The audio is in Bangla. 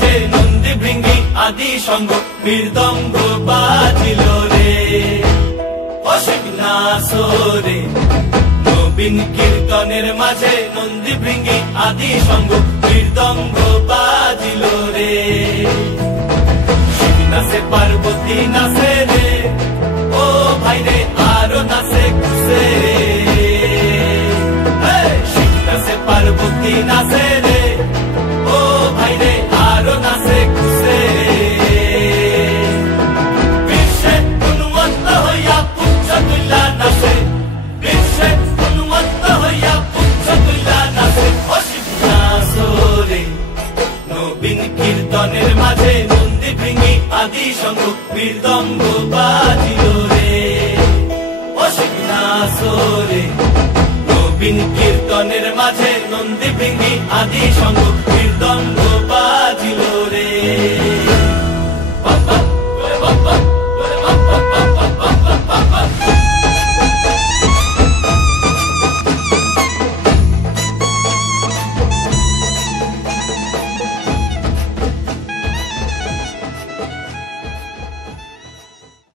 মাঝে নন্দী ভৃঙ্গি আদি সঙ্গ মৃদঙ্গ বাজিল রে অশিক নাচরে নবীন কীর্তনের মাঝে নন্দী ভৃঙ্গি আদি সঙ্গ মৃদঙ্গ বাজিল রে শিব নাচে পার্বতী নাচে রে ও ভাই রে আরো নাচে খুশে রে শিব নাচে পার্বতী নাচে রে ও ভাই রে আরো নাচে খুশে বিশ্বে উন্মত্ত হইয়া পুচ্ছ তুল্লা নাচে বিশ্বে উন্মত্ত হইয়া পুচ্ছ তুল্লা নাচে অশিব নাচরে নবীন কীর্তনের মাঝে নন্দী ভৃঙ্গি আদি সঙ্গ মৃদঙ্গ বাজিল রে অশিব নাচরে নবীন কীর্তনের মাঝে নন্দী ভৃঙ্গি আদি সঙ্গ মৃদঙ্গ বাজিল